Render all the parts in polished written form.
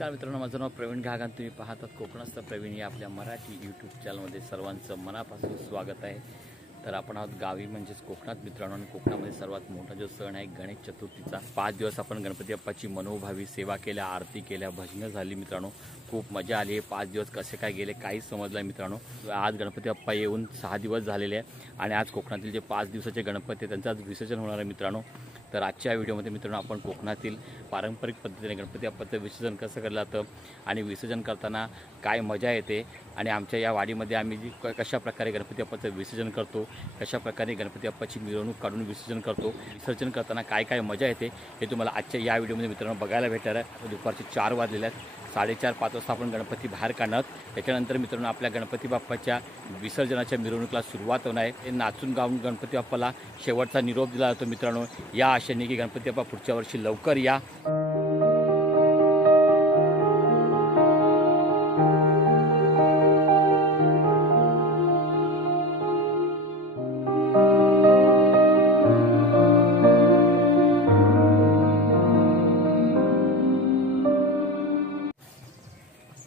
नमस्कार मित्रांनो, माझं नाव प्रवीण घागान. तुम्ही पाहतात कोकणस्थ प्रवीण या आपल्या मराठी यूट्यूब चॅनलमध्ये सर्वांचं मनापासून स्वागत आहे. तर आपण आहोत गावी म्हणजेच कोकणात मित्रांनो, आणि कोकणामध्ये सर्वात मोठा जो सण आहे गणेश चतुर्थीचा. 5 दिवस आपण गणपती बाप्पाची मनोभावी सेवा केल्या, आरती केल्या, भजनं झाली मित्रांनो. खूप मजा आली. 5 दिवस कसे काय गेले काहीच समजलं मित्रांनो. आज गणपती बाप्पा येऊन 6 दिवस झालेले आहे आणि आज कोकणातील जे 5 दिवसाचे गणपती त्यांचं आज विसर्जन होणार आहे मित्रांनो. तर आजच्या व्हिडिओमध्ये मित्रांनो आपण कोकणातील पारंपरिक पद्धतीने गणपती बाप्पाचं विसर्जन कसं केलं जातं आणि विसर्जन करताना काय मजा येते आणि आमच्या या वाडीमध्ये आम्ही कशा प्रकारे गणपती बाप्पाचं विसर्जन करतो, कशा प्रकारे गणपती बाप्पाची मिरवणूक काढून विसर्जन करतो, विसर्जन करताना काय काय मजा येते हे तुम्हाला आजच्या या व्हिडिओमध्ये मित्रांनो बघायला भेटणार आहे. दुपारचे 4 वाजलेले आहेत. 4:30-5 वाजता आपण गणपती बाहेर काढणार. त्याच्यानंतर मित्रांनो आपल्या गणपती बाप्पाच्या विसर्जनाच्या मिरवणुकीला सुरुवात होणार आहे. नाचून गाऊन गणपती बाप्पाला शेवटचा निरोप दिला जातो मित्रांनो. या आशेने की गणपती बाप्पा पुढच्या वर्षी लवकर या.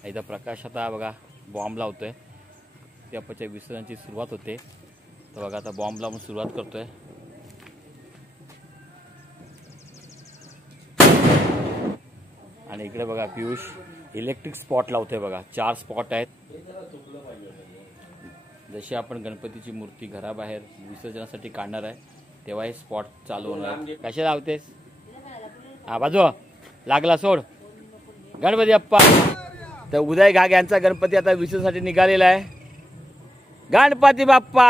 इथं प्रकाश आता बघा बॉम्ब लावतोय. बाप्पाच्या विसर्जनाची सुरुवात होते. तर बघा आता बॉम्ब लावून सुरुवात करतोय. आणि इकडे बघा पियुष इलेक्ट्रिक स्पॉट लावतोय. बघा 4 स्पॉट आहेत. जशी आपण गणपतीची मूर्ती घराबाहेर विसर्जनासाठी काढणार आहे तेव्हा हे स्पॉट चालू होणार. कशा लावतेस? हा बाजू लागला सोड. गणपती बाप्पा. तर उदय घाग यांचा गणपती आता विसर्जनासाठी निघालेला आहे. गणपती बाप्पा.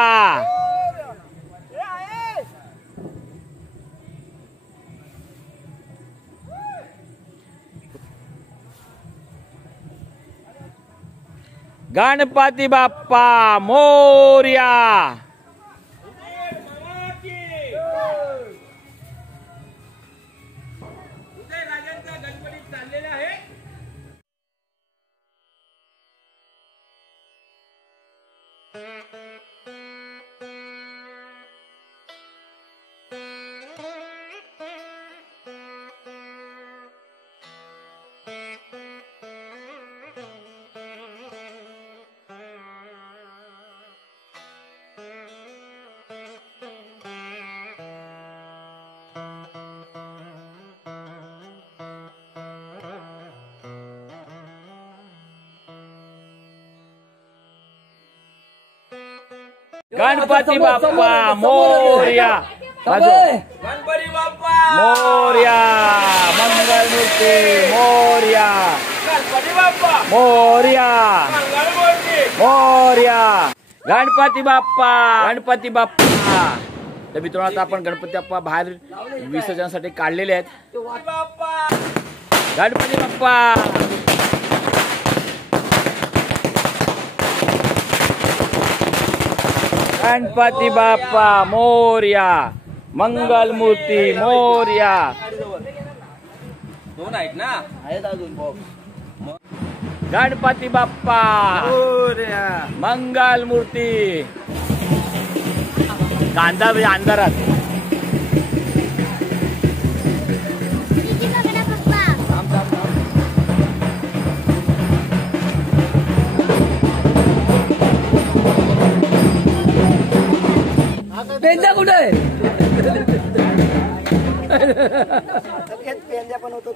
गणपती बाप्पा मोरया. उदय राजांचा गणपती चाललेला आहे. गणपती बाप्पा मोरया. गणपती बाप्पा मोरया. मंगलमूर्ती मोरया. गणपती बाप्पा मोरया. मंगलमूर्ती मोरया. गणपती बाप्पा. गणपती बाप्पा. तर मित्रांनो आता आपण गणपती बाप्पा बाहेर विसर्जनासाठी काढलेले आहेत. बाप्पा गणपती बाप्पा. गणपती बाप्पा मोरया. मंगलमूर्ती मोरया. 2 आहेत ना? आहेत अजून बॉब. गणपती बाप्पा मोरया. मंगलमूर्ती. कांदा अंधारात. पेंजा कुठे आहे? पेंजा पण होतो.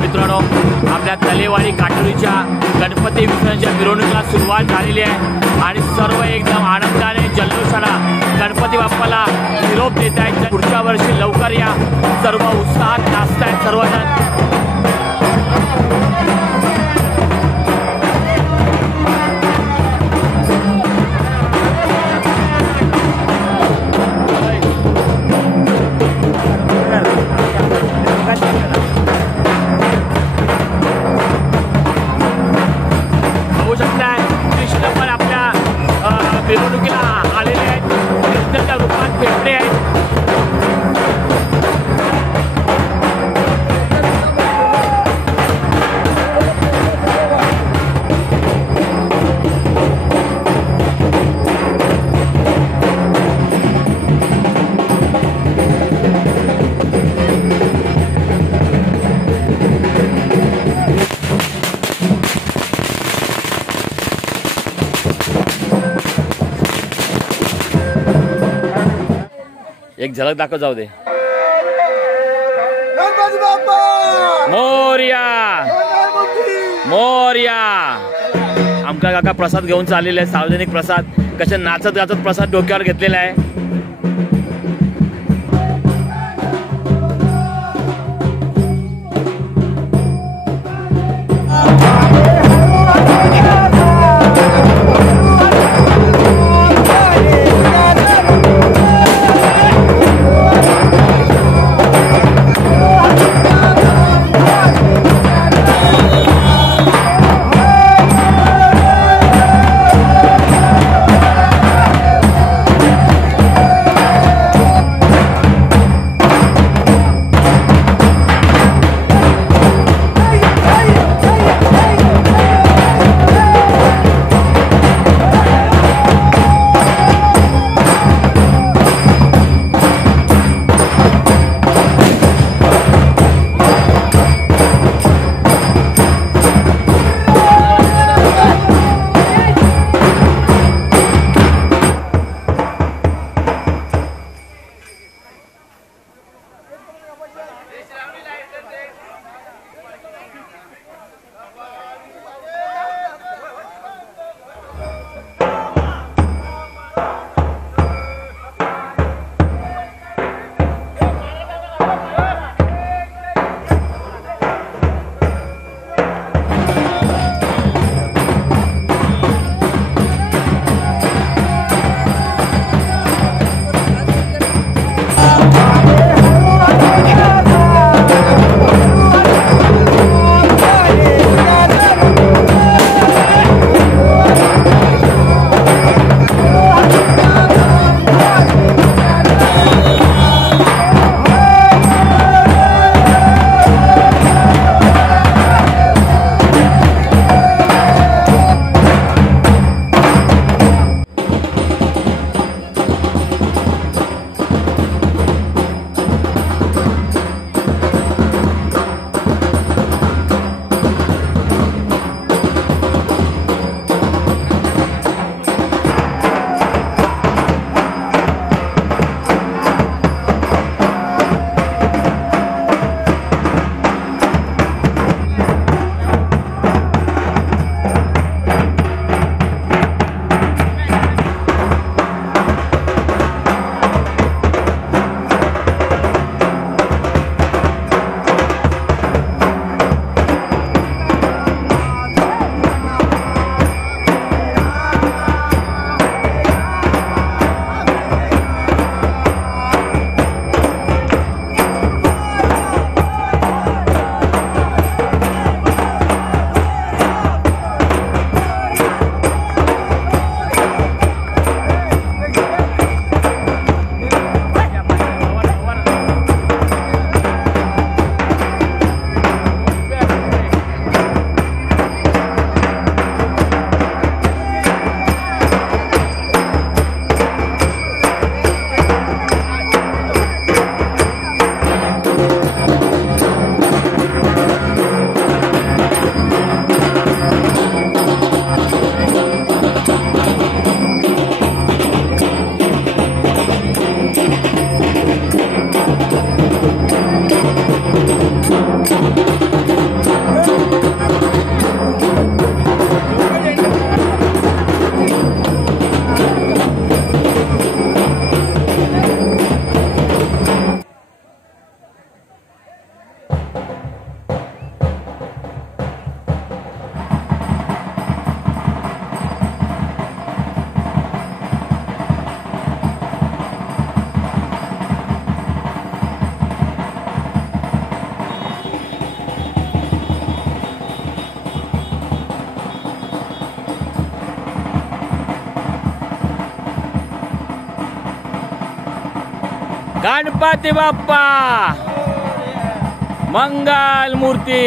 मित्रांनो आपल्या तलेवाडी काटोलीच्या गणपती विसर्जनाच्या मिरवणुकीला सुरुवात झालेली आहे आणि सर्व एकदम आनंदाने जल्लोषाने गणपती बाप्पाला निरोप देत आहेत. पुढच्या वर्षी लवकर या. सर्व उत्साहात नाचतायत सर्वजण. झलक दाखव जाऊ दे. गणपती बाप्पा मोरया मोरया. आमका काका प्रसाद घेऊन चाललेला आहे, सार्वजनिक प्रसाद. कशा नाचत गाचत प्रसाद डोक्यावर घेतलेला आहे. गणपती बाप्पा मंगल मूर्ती.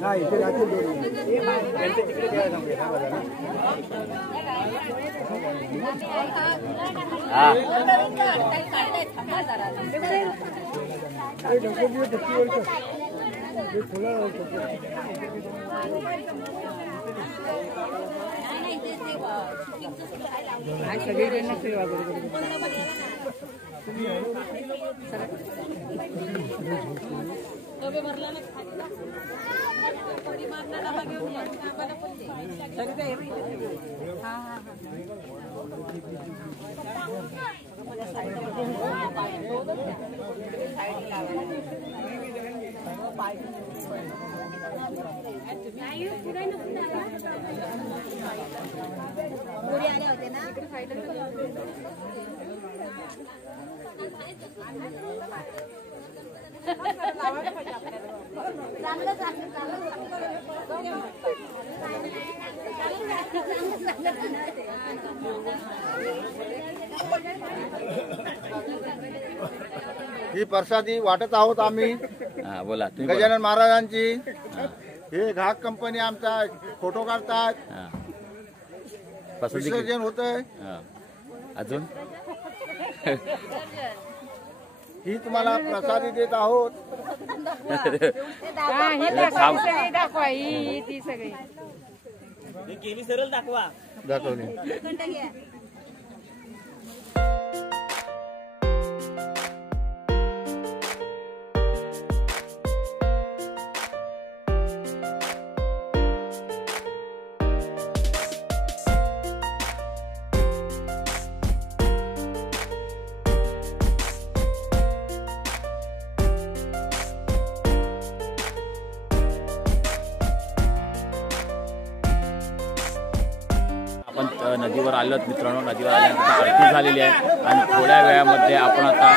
नाही ते राहतील दोन. हा ही प्रसादी वाटत आहोत आम्ही हा बोला तुम्ही बोला. गजानन महाराजांची. हा, हे घाक कंपनी आमचा फोटो काढतात, हा. पसंती केली. विसर्जन होत आहे. हा. अजून ही तुम्हाला प्रसादी देत आहोत. दाखवली. आपण नदीवर आलोत मित्रांनो. नदीवर आल्यानंतर आरती झालेली आहे आणि थोड्या वेळामध्ये आपण आता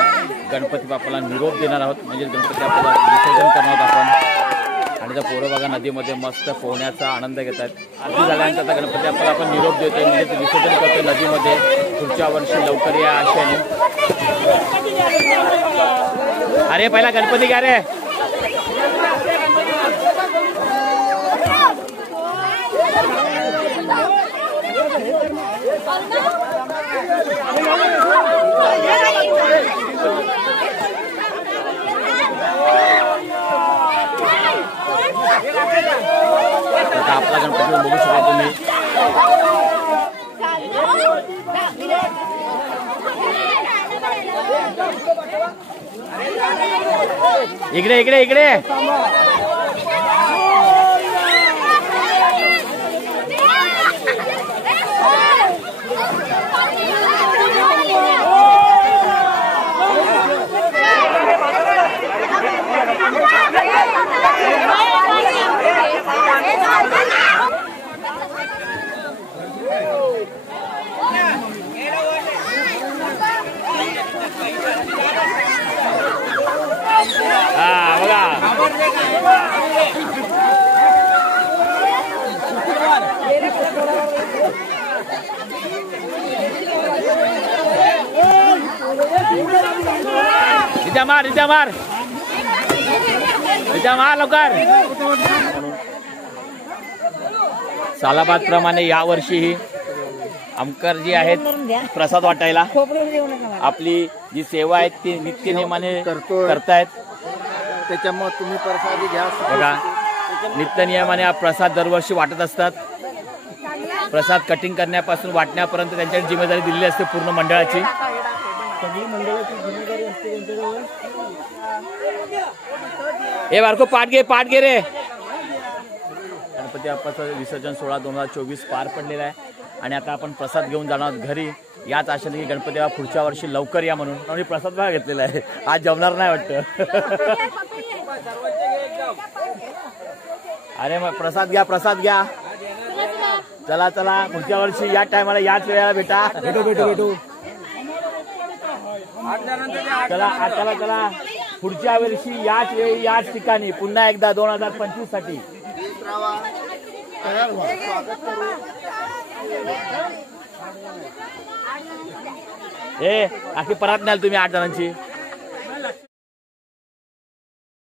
गणपती बाप्पाला निरोप देणार आहोत. म्हणजे गणपती बाप्पाला विसर्जन करणार आहोत आपण. आणि त्या पोरं बघा नदीमध्ये मस्त पोहण्याचा आनंद घेत आहेत. आरती झाल्यानंतर आता गणपती बाप्पाला आपण निरोप देतोय, म्हणजे ते विसर्जन करतोय नदीमध्ये. पुढच्या वर्षी लवकर या आशेने. अरे पहिला गणपती घ्या रे. आता आपला गणपती बघू शकता तुम्ही. इकडे इकडे इकडे हा बघा. रिजा मार रिजा मार रिजा मार लवकर. सालाबाद प्रमाणे यावर्षीही आमकर जी आहेत प्रसाद वाटायला आपली जी सेवा आहे ती नित्य नियमाने करतायत. त्याच्यामुळे तुम्ही प्रसादी घ्या. बघा नित्य नियमाने हा प्रसाद दरवर्षी वाटत असतात. प्रसाद कटिंग करण्यापासून वाटण्यापर्यंत त्यांच्याकडे जिम्मेदारी दिलेली असते पूर्ण मंडळाची. सगळी मंडळाची जिम्मेदारी असते त्यांच्याजवळ. हे बारको पाठ घे रे. गणपती बाप्पाचं विसर्जन सोहळा 2024 पार पडलेला आहे आणि आता आपण प्रसाद घेऊन जाणार घरी. याच आशेने की गणपती बाप्पा पुढच्या वर्षी लवकर या म्हणून आम्ही प्रसाद बघा घेतलेला आहे. आज जमणार नाही वाटतं. अरे मग प्रसाद घ्या. चला पुढच्या वर्षी या टायमाला याच वेळेला भेटू. चला पुढच्या वर्षी याच वेळी याच ठिकाणी पुन्हा एकदा 2025 साठी. आखी परत न्याल तुम्ही 8 जणांची.